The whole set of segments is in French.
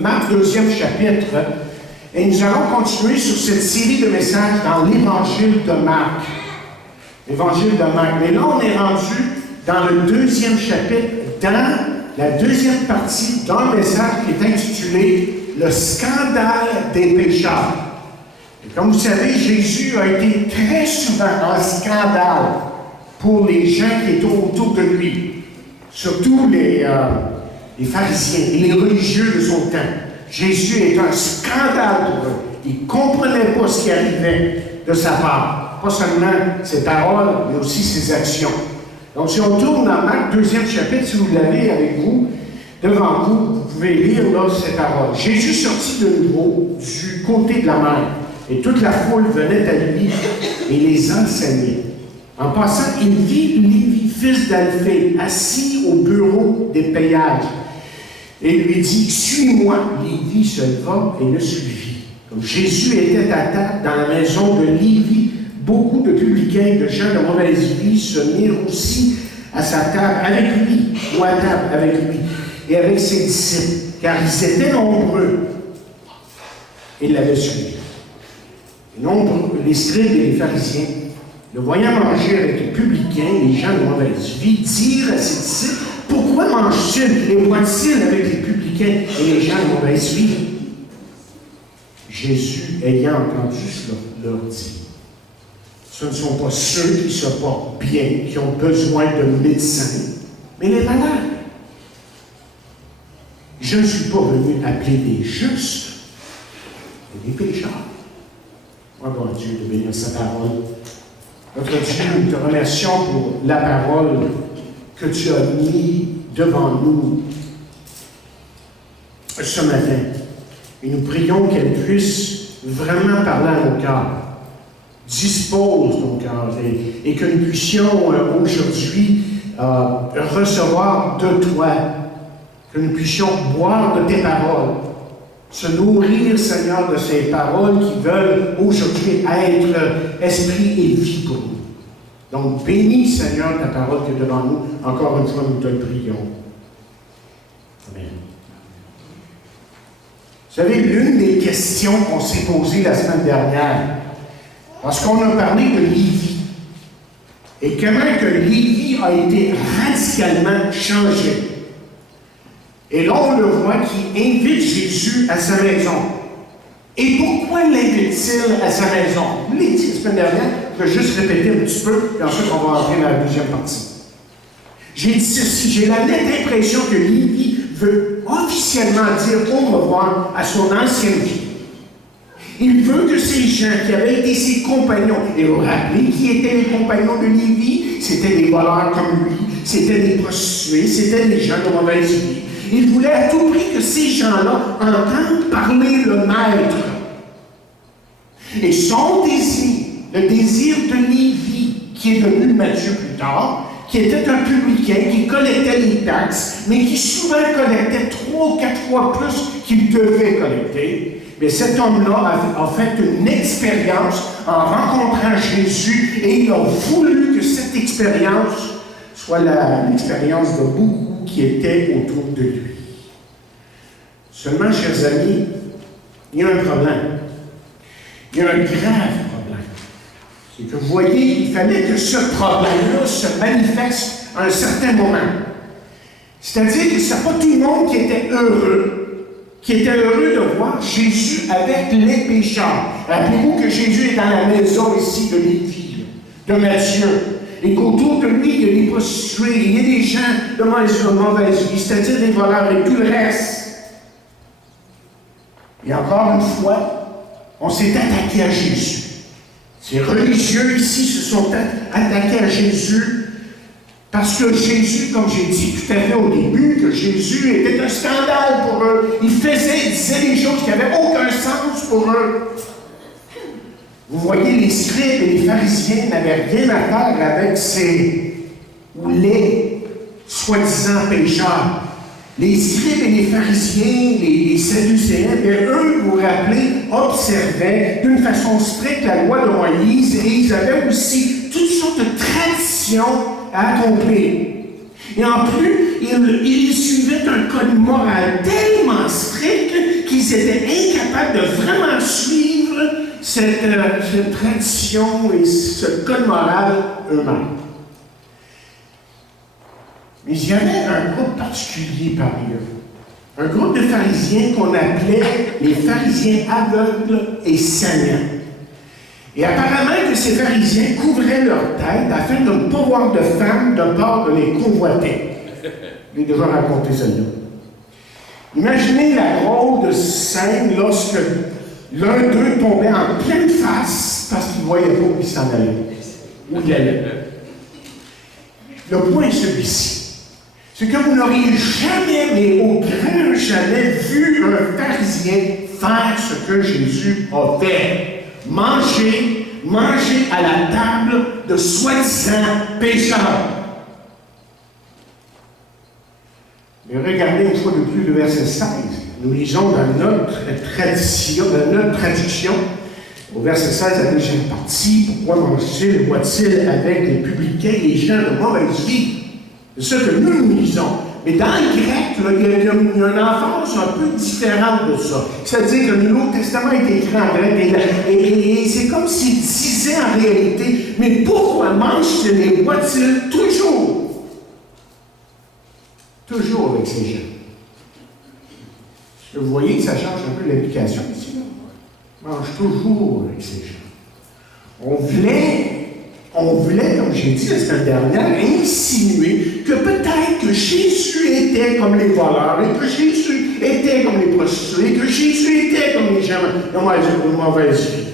Marc, 2e chapitre, et nous allons continuer sur cette série de messages dans l'Évangile de Marc. L'Évangile de Marc. Mais là, on est rendu dans le 2e chapitre, dans la deuxième partie d'un message qui est intitulé « Le scandale des pécheurs ». Et comme vous savez, Jésus a été très souvent un scandale pour les gens qui étaient autour de lui, surtout les pharisiens et les religieux de son temps. Jésus est un scandale pour eux. Ils ne comprenaient pas ce qui arrivait de sa part. Pas seulement ses paroles, mais aussi ses actions. Donc, si on tourne dans Marc, 2e chapitre, si vous l'avez avec vous, devant vous, vous pouvez lire là ces paroles. Jésus sortit de nouveau du côté de la mer, et toute la foule venait à lui et les enseignait. En passant, il vit Lévi, fils d'Alphée, assis au bureau des payages, et lui dit, « Suis-moi. » Lévi se leva et le suivit. Comme Jésus était à table dans la maison de Lévi, beaucoup de publicains, de gens de mauvaise vie se mirent aussi à sa table avec lui, ou à table avec lui, et avec ses disciples, car ils étaient nombreux. Ils l'avaient suivi. Nombreux, les scribes et les pharisiens, le voyant manger avec les publicains, les gens de mauvaise vie, dirent à ses disciples, « Pourquoi mange-t-il et boit-il avec les publicains et les gens de mauvaise vie? » Jésus, ayant entendu cela, leur dit, ce ne sont pas ceux qui se portent bien, qui ont besoin de médecins, mais les malades. Je ne suis pas venu appeler les justes, mais les pécheurs. Oh bon Dieu, de bénir sa parole. Notre Dieu, nous te remercions pour la parole que tu as mis devant nous ce matin. Et nous prions qu'elle puisse vraiment parler à nos cœurs. Dispose nos cœurs et que nous puissions aujourd'hui recevoir de toi, que nous puissions boire de tes paroles, se nourrir, Seigneur, de ces paroles qui veulent aujourd'hui être esprit et vie pour nous. Donc, bénis, Seigneur, ta parole qui est devant nous. Encore une fois, nous te le prions. Amen. Vous savez, l'une des questions qu'on s'est posées la semaine dernière, parce qu'on a parlé de Lévi, et comment que Lévi a été radicalement changé. Et là, on le voit qui invite Jésus à sa maison. Et pourquoi l'invite-t-il à sa maison? Vous l'avez dit la semaine dernière, je vais juste répéter un petit peu, puis ensuite on va entrer dans la deuxième partie. J'ai dit ceci, j'ai la nette impression que Lévi veut officiellement dire au revoir à son ancienne vie. Il veut que ces gens qui avaient été ses compagnons, et vous rappelez qui étaient les compagnons de Lévi? C'était des voleurs comme lui, c'était des prostituées, c'était des gens de mauvaise vie. Il voulait à tout prix que ces gens-là entendent parler le Maître. Et son désir, le désir de Lévi, qui est devenu Matthieu plus tard, qui était un publicain, qui collectait les taxes, mais qui souvent collectait 3 ou 4 fois plus qu'il devait collecter. Mais cet homme-là a fait une expérience en rencontrant Jésus et il a voulu que cette expérience soit l'expérience de beaucoup qui étaient autour de lui. Seulement, chers amis, il y a un problème. Il y a un grave problème. C'est que vous voyez, il fallait que ce problème-là se manifeste à un certain moment. C'est-à-dire que ce n'est pas tout le monde qui était heureux de voir Jésus avec les pécheurs. Rappelez-vous que Jésus est dans la maison ici de Lévi, de Matthieu, et qu'autour de lui, il y a des prostituées, il y a des gens de mauvaise vie, c'est-à-dire des voleurs et tout le reste. Et encore une fois, on s'est attaqué à Jésus. Ces religieux ici se sont attaqués à Jésus parce que Jésus, comme j'ai dit tout à fait au début, que Jésus était un scandale pour eux. Il disait des choses qui n'avaient aucun sens pour eux. Vous voyez, les scribes et les pharisiens n'avaient rien à faire avec les soi-disant pécheurs. Les scribes et les pharisiens, les sadducéens, eux, vous vous rappelez, observaient d'une façon stricte la loi de Moïse et ils avaient aussi toutes sortes de traditions à accomplir. Et en plus, ils suivaient un code moral tellement strict ils étaient incapables de vraiment suivre cette tradition et ce code moral eux-mêmes. Mais il y avait un groupe particulier parmi eux. Un groupe de pharisiens qu'on appelait les pharisiens aveugles et saignants. Et apparemment que ces pharisiens couvraient leur tête afin de ne pas voir de femmes de peur de les convoiter. J'ai déjà raconté celle-là. Imaginez la drôle de scène lorsque l'un d'eux tombait en pleine face parce qu'il ne voyait pas où il s'en allait. Où il allait. Le point est celui-ci. C'est que vous n'auriez jamais, mais au grand jamais, vu un pharisien faire ce que Jésus a fait. Manger à la table de soi-disant pécheurs. Mais regardez une fois de plus le verset 16. Nous lisons dans notre traduction, au verset 16, la deuxième partie, pourquoi mange-t-il avec les publicains et les gens de mauvaise vie? C'est ça que nous lisons. Mais dans le grec, là, il y a une enfance un peu différente de ça. C'est-à-dire que le Nouveau Testament est écrit en grec et c'est comme s'il disait en réalité, mais pourquoi mange-t-il et boit-il toujours? Toujours avec ces gens. Est-ce que vous voyez que ça change un peu l'application ici? Mange toujours avec ces gens. On voulait, comme j'ai dit la semaine dernière, insinuer que peut-être que Jésus était comme les voleurs, et que Jésus était comme les prostituées, et que Jésus était comme les gens de mauvaise vie.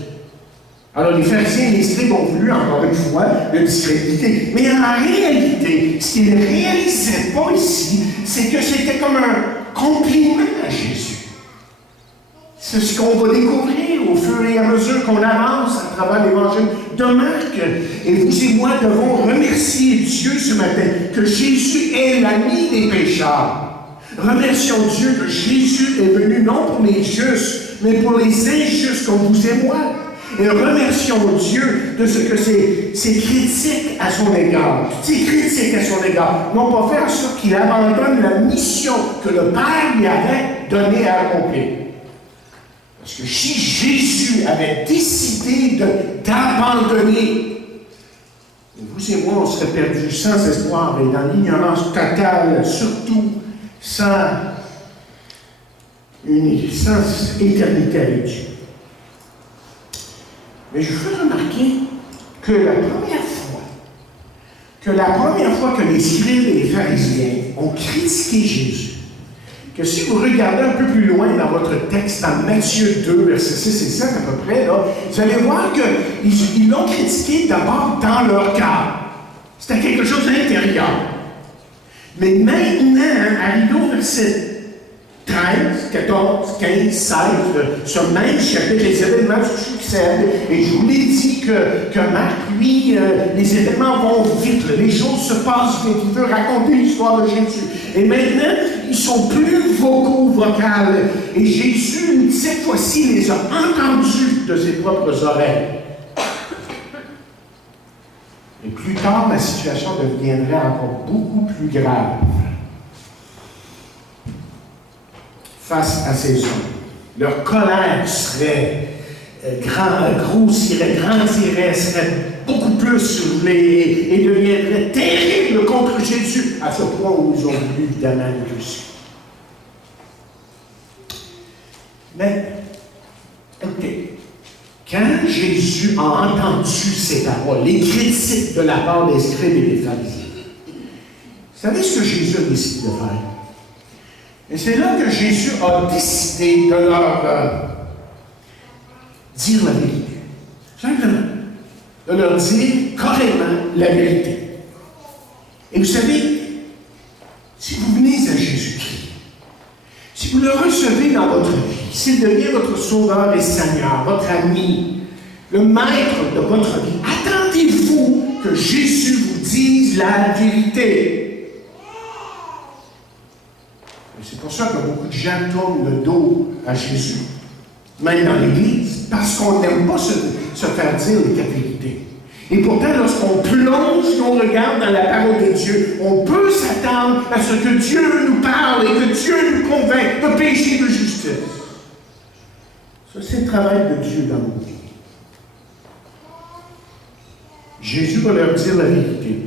Alors les pharisiens et les scribes ont voulu, encore une fois, le discréditer. Mais en réalité, ce qu'ils ne réalisaient pas ici, c'est que c'était comme un compliment à Jésus. C'est ce qu'on va découvrir au fur et à mesure qu'on avance à travers l'évangile de Marc. Et vous et moi devons remercier Dieu ce matin que Jésus est l'ami des pécheurs. Remercions Dieu que Jésus est venu non pour les justes, mais pour les injustes comme vous et moi. Et remercions Dieu de ce que ces critiques à son égard, n'ont pas fait en sorte qu'il abandonne la mission que le Père lui avait donnée à accomplir. Parce que si Jésus avait décidé d'abandonner, vous et moi, on serait perdus sans espoir et dans l'ignorance totale, surtout sans éternité avec Dieu. Mais je veux remarquer que la première fois que les scribes et les pharisiens ont critiqué Jésus, que si vous regardez un peu plus loin dans votre texte, dans Matthieu 2, verset 6 et 7 à peu près, là, vous allez voir qu'ils l'ont critiqué d'abord dans leur cœur. C'était quelque chose d'intérieur. Mais maintenant, arrivé au verset 13, 14, 15, 16, ce même chapitre, les événements succèdent, et je vous l'ai dit que Marc, lui, les événements vont vite, les choses se passent vite, il veut raconter l'histoire de Jésus. Et maintenant, ils sont plus vocales, et Jésus, cette fois-ci, les a entendus de ses propres oreilles. Et plus tard, la situation deviendrait encore beaucoup plus grave. Face à ces hommes. Leur colère serait grandirait, serait beaucoup plus, si vous voulez, et deviendrait terrible contre Jésus, à ce point où ils ont voulu évidemment le crucifier. Mais, écoutez, quand Jésus a entendu ces paroles, les critiques de la part des scribes et des pharisiens, vous savez ce que Jésus a décidé de faire? Et c'est là que Jésus a décidé de leur dire la vérité. Simplement. De leur dire carrément la vérité. Et vous savez, si vous venez à Jésus-Christ, si vous le recevez dans votre vie, s'il devient votre sauveur et Seigneur, votre ami, le maître de votre vie, attendez-vous que Jésus vous dise la vérité. C'est pour ça que beaucoup de gens tournent le dos à Jésus, même dans l'Église, parce qu'on n'aime pas se faire dire la vérité. Et pourtant, lorsqu'on plonge nos regards dans la parole de Dieu, on peut s'attendre à ce que Dieu nous parle et que Dieu nous convainc de péché et de justice. Ça, c'est le travail de Dieu dans nos vies. Jésus va leur dire la vérité.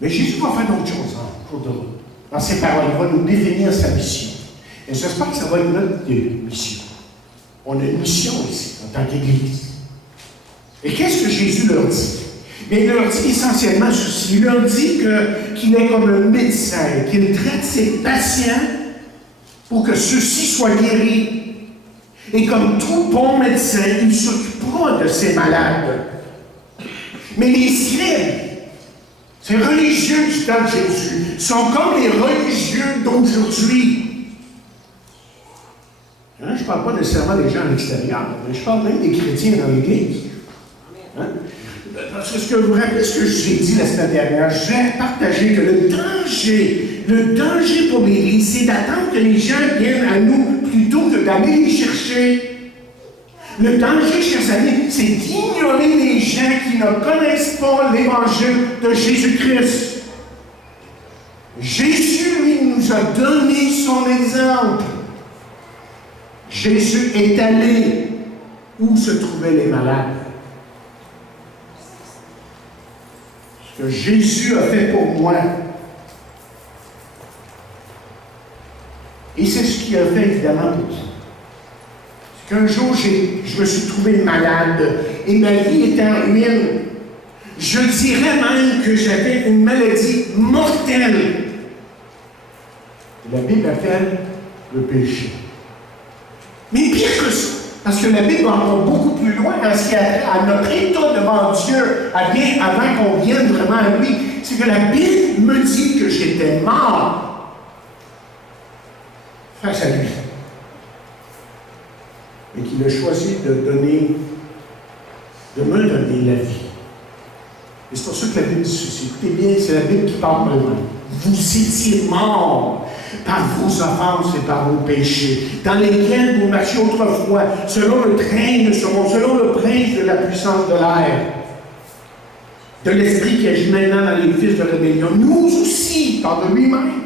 Mais Jésus va faire d'autres choses dans ses paroles. Il va nous définir sa mission. Et j'espère que ça va être notre mission. On a une mission ici, en tant qu'Église. Et qu'est-ce que Jésus leur dit? Mais il leur dit essentiellement ceci. Il leur dit qu'il est comme un médecin, qu'il traite ses patients pour que ceux-ci soient guéris. Et comme tout bon médecin, il s'occupera de ses malades. Mais les scribes, ces religieux du temps de Jésus, sont comme les religieux d'aujourd'hui. Hein, je ne parle pas nécessairement des gens à l'extérieur, mais je parle même des chrétiens dans l'Église. Hein? Parce que ce que vous vous rappelez ce que j'ai dit la semaine dernière, j'ai partagé que le danger pour l'Église, c'est d'attendre que les gens viennent à nous plutôt que d'aller les chercher. Le danger, chers amis, c'est d'ignorer les gens qui ne connaissent pas l'Évangile de Jésus-Christ. Jésus, lui, nous a donné son exemple. Jésus est allé où se trouvaient les malades. Ce que Jésus a fait pour moi, et c'est ce qu'il a fait évidemment pour toi. Qu'un jour, je me suis trouvé malade et ma vie était en ruine. Je dirais même que j'avais une maladie mortelle. La Bible appelle le péché. Mais pire que ça, parce que la Bible va encore beaucoup plus loin dans ce qui a à notre état devant Dieu, bien avant qu'on vienne vraiment à lui, c'est que la Bible me dit que j'étais mort face à lui. Et qu'il a choisi de me donner la vie. Et c'est pour ça que la Bible dit ceci. Écoutez bien, c'est la Bible qui parle vraiment. Vous étiez morts par vos offenses et par vos péchés, dans lesquels vous marchiez autrefois, selon le train de ce monde, selon le prince de la puissance de l'air, de l'esprit qui agit maintenant dans les fils de rébellion. Nous aussi, par de lui-même.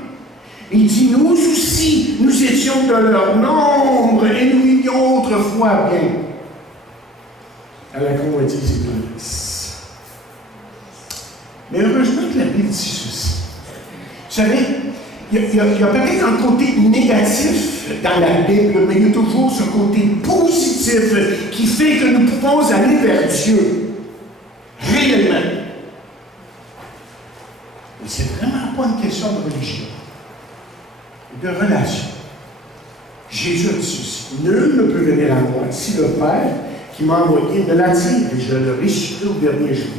Il dit, nous aussi, nous étions de leur nombre et nous vivions autrefois bien. À la convoitise église. Mais heureusement que la Bible dit ceci. Vous savez, il y a peut-être un côté négatif dans la Bible, mais il y a toujours ce côté positif qui fait que nous pouvons aller vers Dieu. Réellement. Et c'est vraiment pas une question de religion. De relation. Jésus a dit ceci. Nul ne peut venir à moi si le Père qui m'a envoyé me l'attire et je le ressusciterai au dernier jour.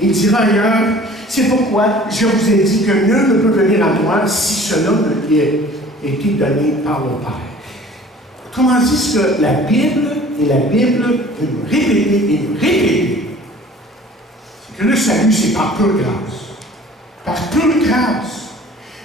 Il dira ailleurs, c'est pourquoi je vous ai dit que nul ne peut venir à moi si cela ne lui a été donné par le Père. Autrement dit, ce que la Bible veut nous répéter, c'est que le salut, c'est par pure grâce. Par pure grâce.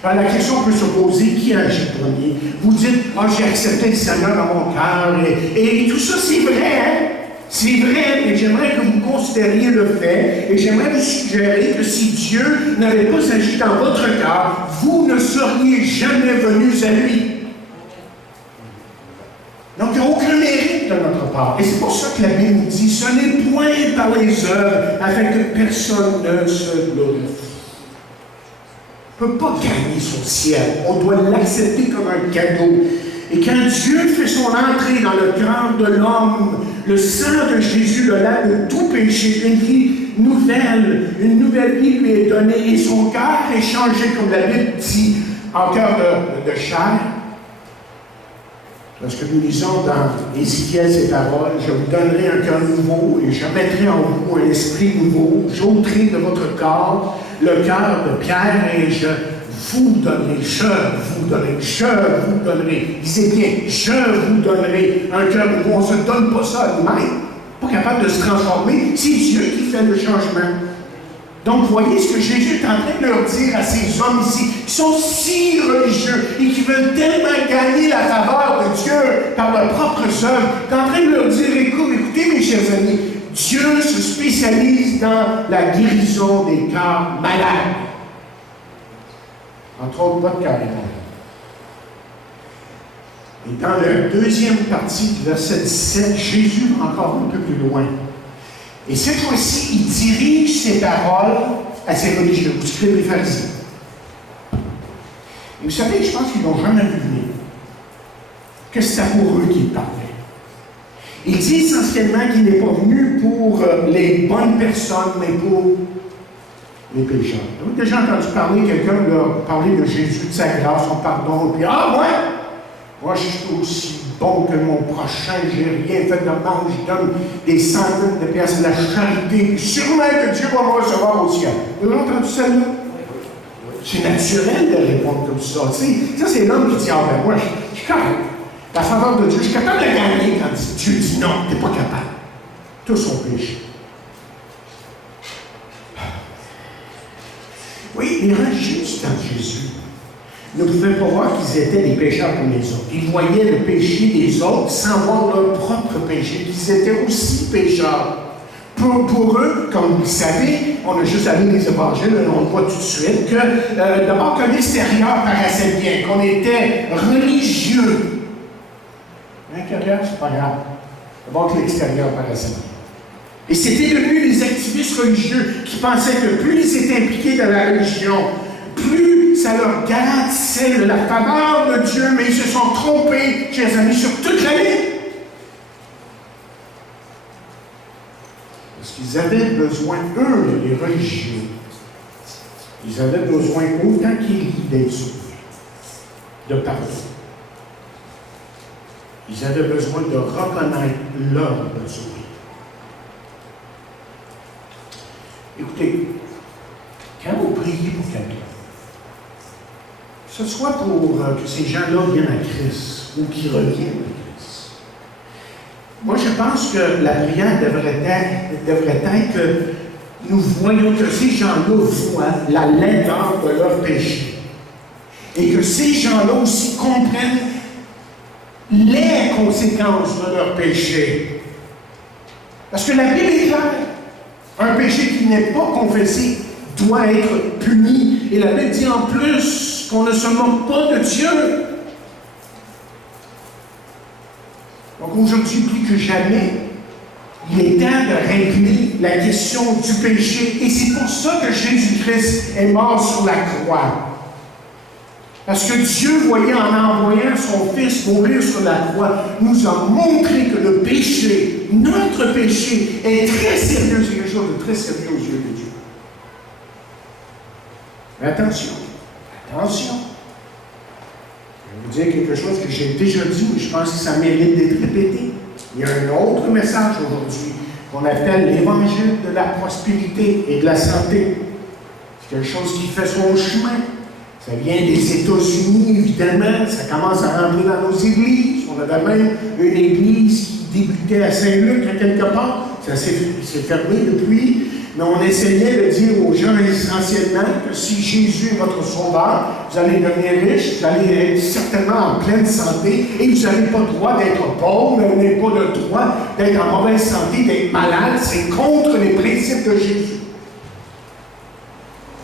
Alors, la question peut se poser, qui agit premier? Vous dites, j'ai accepté le Seigneur dans mon cœur, et tout ça, c'est vrai, hein? C'est vrai, et j'aimerais que vous considériez le fait, et j'aimerais vous suggérer que si Dieu n'avait pas agi dans votre cœur, vous ne seriez jamais venus à lui. Donc, il n'y a aucun mérite de notre part. Et c'est pour ça que la Bible nous dit, ce n'est point par les œuvres, afin que personne ne se glorifie. On ne peut pas gagner son ciel. On doit l'accepter comme un cadeau. Et quand Dieu fait son entrée dans le cœur de l'homme, le sang de Jésus le lave de tout péché, une vie nouvelle, une nouvelle vie lui est donnée et son cœur est changé, comme la Bible dit, en cœur de chair. Lorsque nous lisons dans Ézéchiel ces paroles, je vous donnerai un cœur nouveau et je mettrai en vous un esprit nouveau, j'ôterai de votre corps le cœur de pierre et je vous donnerai, lisez bien, je vous donnerai un cœur nouveau. On ne se donne pas ça à nous-mêmes, pas capable de se transformer, c'est Dieu qui fait le changement. Donc, voyez ce que Jésus est en train de leur dire à ces hommes ici, qui sont si religieux et qui veulent tellement gagner la faveur de Dieu par leurs propres œuvres, qu'il est en train de leur dire, écoutez mes chers amis, Dieu se spécialise dans la guérison des cœurs malades. Entre autres, votre cœur est malade. Et dans la deuxième partie du verset 17, Jésus va encore un peu plus loin. Et cette fois-ci, il dirige ses paroles à ses religieux, aux scribes et pharisiens. Et vous savez, je pense qu'ils n'ont jamais vu venir que c'était pour eux qu'il parlait. Il dit essentiellement qu'il n'est pas venu pour les bonnes personnes, mais pour les pécheurs. Vous avez déjà entendu parler, quelqu'un leur parler de Jésus, de sa grâce, son pardon, puis ah ouais, moi je suis aussi bon que mon prochain, j'ai rien fait de mal, je donne des centaines de pièces de la charité, puis sûrement que Dieu va me recevoir au ciel. Vous avez entendu celle-là? C'est naturel de répondre comme ça. Tu sais, ça, c'est l'homme qui dit ah ben moi, je suis correct. La faveur de Dieu, je suis capable de gagner quand Dieu dit non, tu n'es pas capable. Tous sont péchés. Oui, les religieux du temps de Jésus ne pouvaient pas voir qu'ils étaient des pécheurs comme les autres. Ils voyaient le péché des autres sans voir leur propre péché, qu'ils étaient aussi pécheurs. Pour eux, comme vous le savez, on a juste à lire les évangiles, on le voit tout de suite, que d'abord que l'extérieur paraissait bien, qu'on était religieux. L'intérieur, c'est pas grave. D'abord que l'extérieur paraissait bien. Et c'était devenu des activistes religieux qui pensaient que plus ils étaient impliqués dans la religion, plus ça leur garantissait de la faveur de Dieu, mais ils se sont trompés, chers amis, sur toute la vie. Parce qu'ils avaient besoin, eux, les religieux, ils avaient besoin autant qu'ils d'être sauvés, de pardon. Ils avaient besoin de reconnaître leur besoin. Écoutez, quand vous priez pour quelqu'un, que ce soit pour que ces gens-là viennent à Christ ou qu'ils reviennent à Christ, moi je pense que la prière devrait être que nous voyons que ces gens-là voient la laideur de leur péché. Et que ces gens-là aussi comprennent les conséquences de leur péché. Parce que la Bible est claire. Un péché qui n'est pas confessé doit être puni. Et la Bible dit en plus qu'on ne se moque pas de Dieu. Donc aujourd'hui, plus que jamais, il est temps de régler la question du péché. Et c'est pour ça que Jésus-Christ est mort sur la croix. Parce que Dieu, voyant en envoyant son Fils mourir sur la croix, nous a montré que le péché, notre péché, est très sérieux. C'est quelque chose de très sérieux aux yeux de Dieu. Mais attention, attention. Je vais vous dire quelque chose que j'ai déjà dit, mais je pense que ça mérite d'être répété. Il y a un autre message aujourd'hui qu'on appelle l'évangile de la prospérité et de la santé. C'est quelque chose qui fait son chemin. Ça vient des États-Unis, évidemment. Ça commence à rentrer dans nos églises. On avait même une église qui débutait à Saint-Luc, à quelque part. Ça s'est fermé depuis. Mais on essayait de dire aux gens essentiellement que si Jésus est votre sauveur, vous allez devenir riche, vous allez être certainement en pleine santé et vous n'avez pas le droit d'être pauvre, vous n'avez pas le droit d'être en mauvaise santé, d'être malade. C'est contre les principes de Jésus.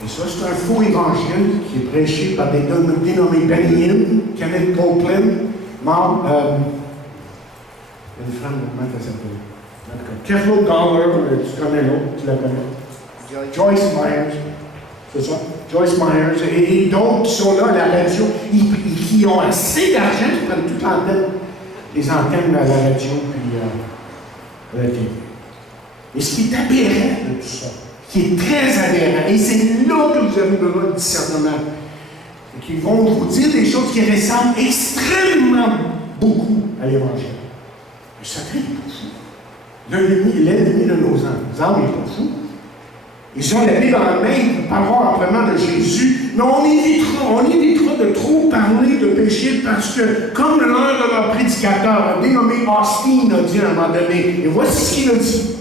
Et ça, c'est un faux évangile qui est prêché par des dénommés Benny Hinn, Kenneth Copeland, une femme, comment elle s'appelle? Carol Dollar, tu connais l'autre, tu la connais. Joyce Myers, c'est ça? Joyce Myers, et d'autres qui sont là à la radio, qui ont assez d'argent, qui prennent toute l'antenne, les antennes à la radio, puis à la télé. Et ce qui est aberrant de tout ça, qui est très aberrant, et c'est là que vous avez besoin de discernement, et qui vont vous dire des choses qui ressemblent extrêmement beaucoup à l'Évangile. Le Satan n'est pas fou. L'ennemi de nos âmes n'est pas fou. Ils ont la Bible en main, ils parleront amplement de Jésus, mais on évitera de trop parler de péché parce que, comme l'un de leurs prédicateurs, un dénommé Austin, a dit à un moment donné, et voici ce qu'il a dit.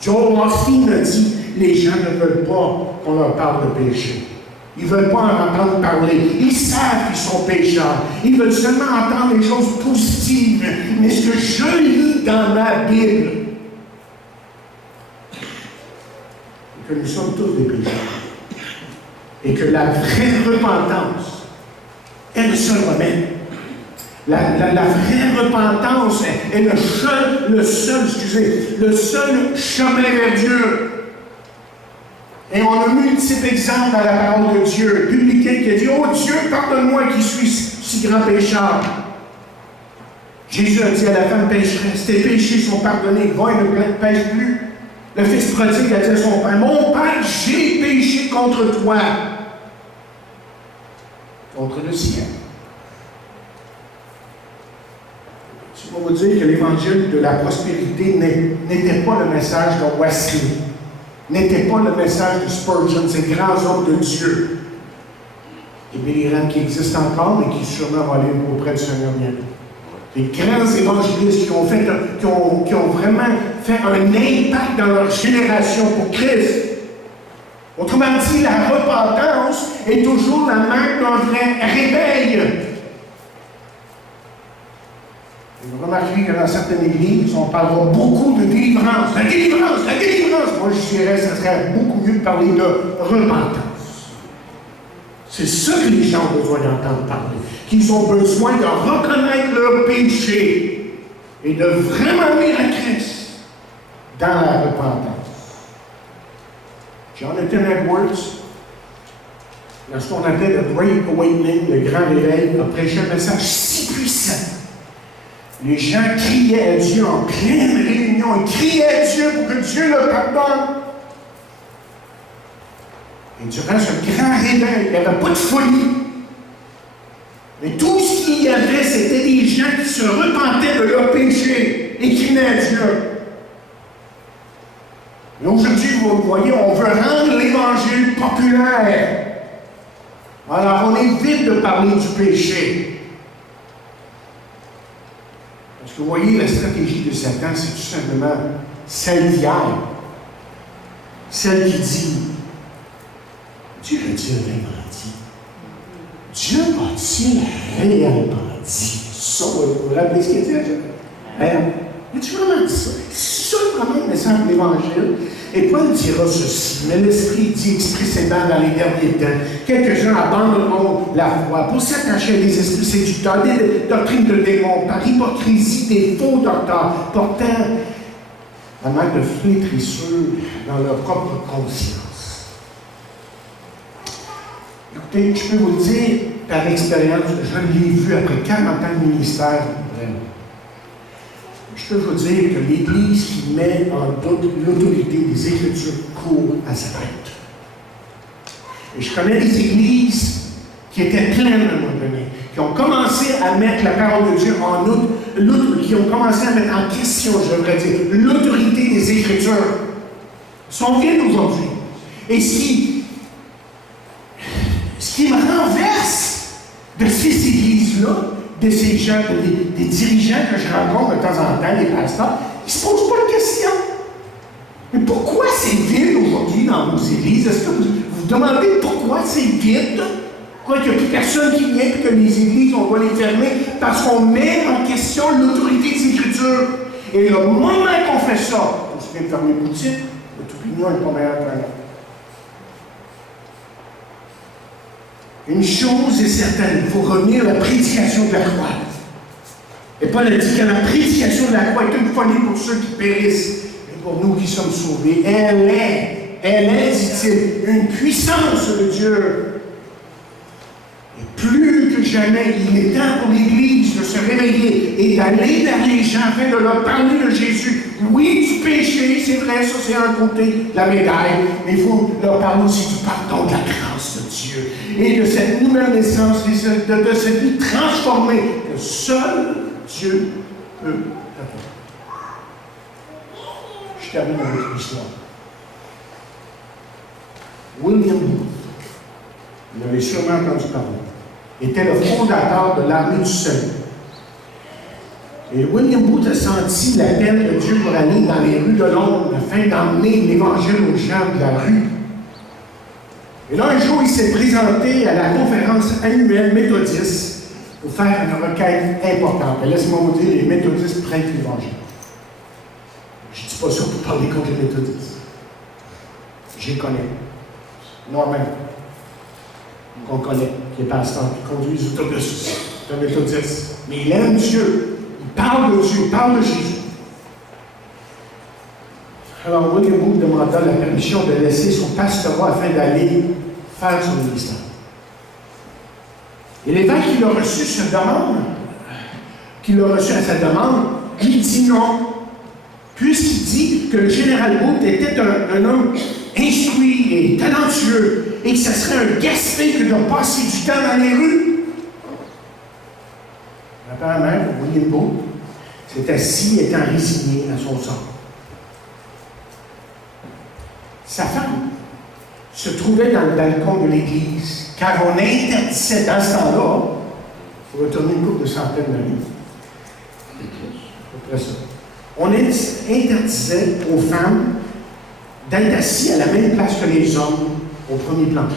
Joel Austin a dit, les gens ne veulent pas qu'on leur parle de péché. Ils ne veulent pas en entendre parler. Ils savent qu'ils sont pécheurs. Ils veulent seulement entendre les choses positives. Mais ce que je lis dans ma Bible, c'est que nous sommes tous des pécheurs. Et que la vraie repentance est de se remettre La vraie repentance est le seul chemin vers Dieu. Et on a multiples exemples dans la parole de Dieu. Publicain qui a dit, oh Dieu, pardonne-moi qui suis si grand pécheur. Jésus a dit à la femme pécheresse, tes péchés sont pardonnés, va et ne pêche plus. Le fils prodigue a dit à son père, mon père, j'ai péché contre toi, contre le ciel. Je vais vous dire que l'évangile de la prospérité n'était pas le message de Wesley, n'était pas le message de Spurgeon, ces grands hommes de Dieu. Et Billy Graham qui existent encore, mais qui sûrement vont aller auprès du Seigneur bientôt. Les grands évangélistes qui ont vraiment fait un impact dans leur génération pour Christ. Autrement dit, la repentance est toujours la marque d'un vrai réveil. Vous remarquerez que dans certaines églises, on parlera beaucoup de délivrance. La délivrance, la délivrance! Moi, je dirais que ce serait beaucoup mieux de parler de repentance. C'est ça que les gens ont besoin d'entendre parler. Qu'ils ont besoin de reconnaître leur péché et de vraiment venir à Christ dans la repentance. Jonathan Edwards, dans ce qu'on appelle le Great Awakening, le grand réveil, a prêché un message si puissant. Les gens criaient à Dieu en pleine réunion, ils criaient à Dieu pour que Dieu leur pardonne. Et durant ce grand réveil, il n'y avait pas de folie. Mais tout ce qu'il y avait, c'était des gens qui se repentaient de leur péché et qui venaient à Dieu. Et aujourd'hui, vous voyez, on veut rendre l'Évangile populaire. Alors, on évite de parler du péché. Parce que vous voyez, la stratégie de Satan, c'est tout simplement celle d'hier. Celle qui dit, Dieu a-t-il réellement dit? Dieu a-t-il réellement dit ça? Vous vous rappelez ce qu'il dit? As-tu vraiment dit ça? C'est ça vraiment le message de l'Évangile. Et Paul dira ceci, mais l'Esprit dit expressément dans les derniers temps, quelques-uns abandonneront la foi pour s'attacher à des esprits séducteurs, des doctrines de démons, par hypocrisie, des faux docteurs, portant la marque de flétrissure dans leur propre conscience. Écoutez, je peux vous le dire par expérience, je l'ai vu après 40 ans de ministère, vraiment. Je peux vous dire que l'Église qui met en doute l'autorité des Écritures court à sa tête. Et je connais des églises qui étaient pleines à un moment donné, qui ont commencé à mettre la parole de Dieu en doute, qui ont commencé à mettre en question, je devrais dire, l'autorité des Écritures. Sont vides aujourd'hui. Et ce qui me renverse de ces églises-là, de ces gens, des dirigeants que je rencontre de temps en temps, les pasteurs, ils ne se posent pas de questions. Mais pourquoi c'est vide aujourd'hui dans nos églises? Est-ce que vous vous demandez pourquoi c'est vide? Pourquoi il n'y a plus personne qui vient et que les églises, on doit les fermer? Parce qu'on met en question l'autorité des Écritures. Et le moment qu'on fait ça, on se fait fermer boutique, votre opinion n'est pas meilleure que la nôtre. Une chose est certaine, il faut revenir à la prédication de la croix. Et Paul a dit que la prédication de la croix est une folie pour ceux qui périssent, mais pour nous qui sommes sauvés. Elle est, dit-il, une puissance de Dieu. Et plus que jamais, il est temps pour l'Église de se réveiller et d'aller vers les gens afin de leur parler de Jésus. Oui, du péché, c'est vrai, ça c'est un côté de la médaille, mais il faut leur parler aussi du pardon, de la grâce de Dieu et de cette nouvelle naissance, de cette vie transformée que seul Dieu peut faire. Je termine avec l'histoire. William Booth, vous l'avez sûrement entendu parler, était le fondateur de l'armée du salut. Et William Booth a senti l'appel de Dieu pour aller dans les rues de Londres afin d'emmener l'Évangile aux gens de la rue. Et là, un jour, il s'est présenté à la conférence annuelle méthodiste pour faire une requête importante. Et laissez-moi vous dire, les méthodistes prêtent l'Évangile. Je ne dis pas ça pour parler contre les méthodistes. Je les connais. Norman, qu'on connaît, qui est pasteur, qui conduit les autobus, c'est un méthodiste. mais il aime Dieu. Il parle de Dieu, il parle de Jésus. Alors, William Booth demanda la permission de laisser son pastorat afin d'aller faire son ministère. Et l'évêque qui l'a reçu à sa demande, il dit non. Puisqu'il dit que le général Booth était un homme instruit et talentueux et que ce serait un gaspille que de passer du temps dans les rues. Apparemment, William Booth s'est assis étant résigné à son sort. Sa femme se trouvait dans le balcon de l'église, car on interdisait dans ce temps-là, il faut retourner une couple de centaines d'années, après ça, on interdisait aux femmes d'être assis à la même place que les hommes au premier plancher.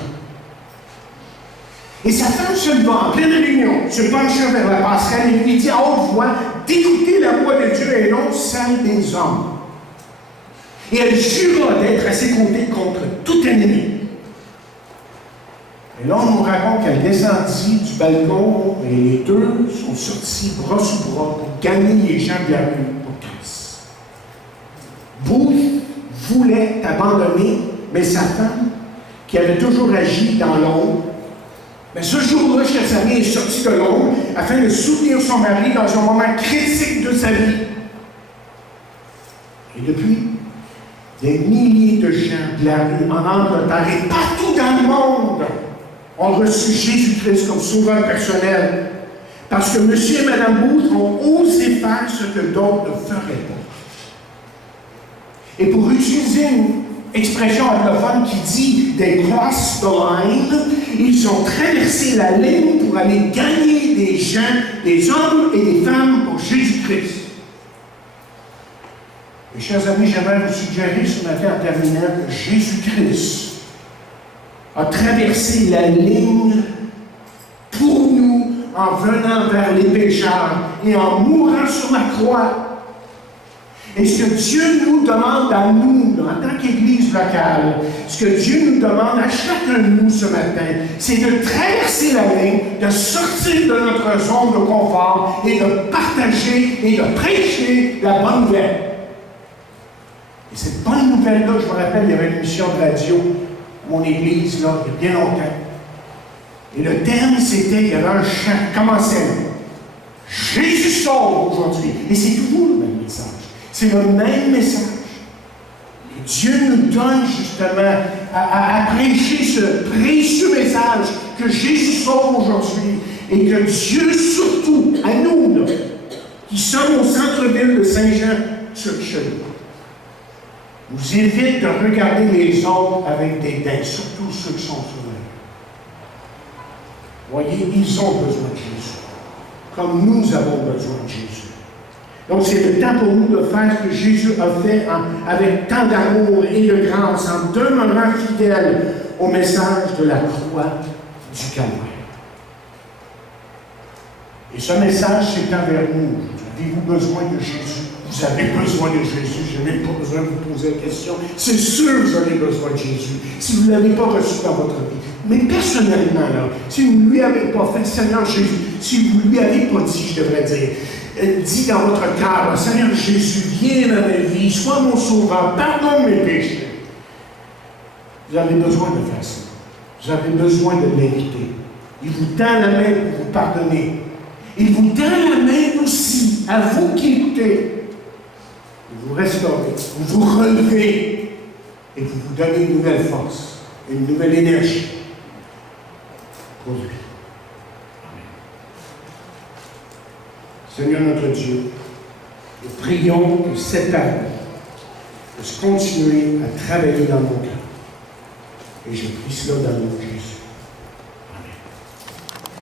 Et sa femme se leva en pleine réunion, se pencha vers la passerelle et lui dit à haute voix d'écouter la voix de Dieu et non celle des hommes. Et elle jura d'être à ses côtés contre tout ennemi. Et là, on nous raconte qu'elle descendit du balcon et les deux sont sortis bras sous bras pour gagner les gens de la rue pour Christ. Booth voulait abandonner, mais sa femme, qui avait toujours agi dans l'ombre, mais ce jour-là, chers amis, est sortie de l'ombre afin de soutenir son mari dans un moment critique de sa vie. Et depuis, des milliers de gens de la rue en Angleterre et partout dans le monde ont reçu Jésus-Christ comme sauveur personnel parce que M. et Mme Booth ont osé faire ce que d'autres ne feraient pas. Et pour utiliser une expression anglophone qui dit « they crossed the line », ils ont traversé la ligne pour aller gagner des gens, des hommes et des femmes pour Jésus-Christ. Et chers amis, j'aimerais vous suggérer ce matin en terminant que Jésus-Christ a traversé la ligne pour nous en venant vers les pécheurs et en mourant sur la croix. Et ce que Dieu nous demande à nous, en tant qu'Église locale, ce que Dieu nous demande à chacun de nous ce matin, c'est de traverser la ligne, de sortir de notre zone de confort et de partager et de prêcher la bonne nouvelle. Et cette bonne nouvelle-là, je me rappelle, il y avait une émission de radio à mon église, là, il y a bien longtemps. Et le thème, c'était, il y avait un chant, commençait. Jésus sauve aujourd'hui. Et c'est toujours le même message. C'est le même message. Et Dieu nous donne justement à prêcher ce précieux message que Jésus sauve aujourd'hui. Et que Dieu, surtout, à nous, là, qui sommes au centre-ville de Saint-Jean sur Richelieu, nous évite de regarder les autres avec des dents, surtout ceux qui sont souverains. Voyez, ils ont besoin de Jésus, comme nous avons besoin de Jésus. Donc, c'est le temps pour nous de faire ce que Jésus a fait avec tant d'amour et de grâce, en demeurant fidèle au message de la croix du Calvaire. Et ce message, c'est envers nous. Avez-vous besoin de Jésus? Vous avez besoin de Jésus, je n'ai pas besoin de vous poser la question. C'est sûr que vous avez besoin de Jésus, si vous ne l'avez pas reçu dans votre vie. Mais personnellement, là, si vous ne lui avez pas fait, Seigneur Jésus, si vous ne lui avez pas dit, je devrais dire, dit dans votre cœur, Seigneur Jésus, viens dans ma vie, sois mon sauveur, pardonne mes péchés. Vous avez besoin de faire ça. Vous avez besoin de l'inviter. Il vous tend la main pour vous pardonner. Il vous tend la main aussi, à vous qui écoutez. Vous restaurez, vous vous relevez et vous vous donnez une nouvelle force, une nouvelle énergie pour lui. Seigneur notre Dieu, nous prions que cette année puisse continuer à travailler dans mon cœur. Et je prie cela dans le nom de Jésus.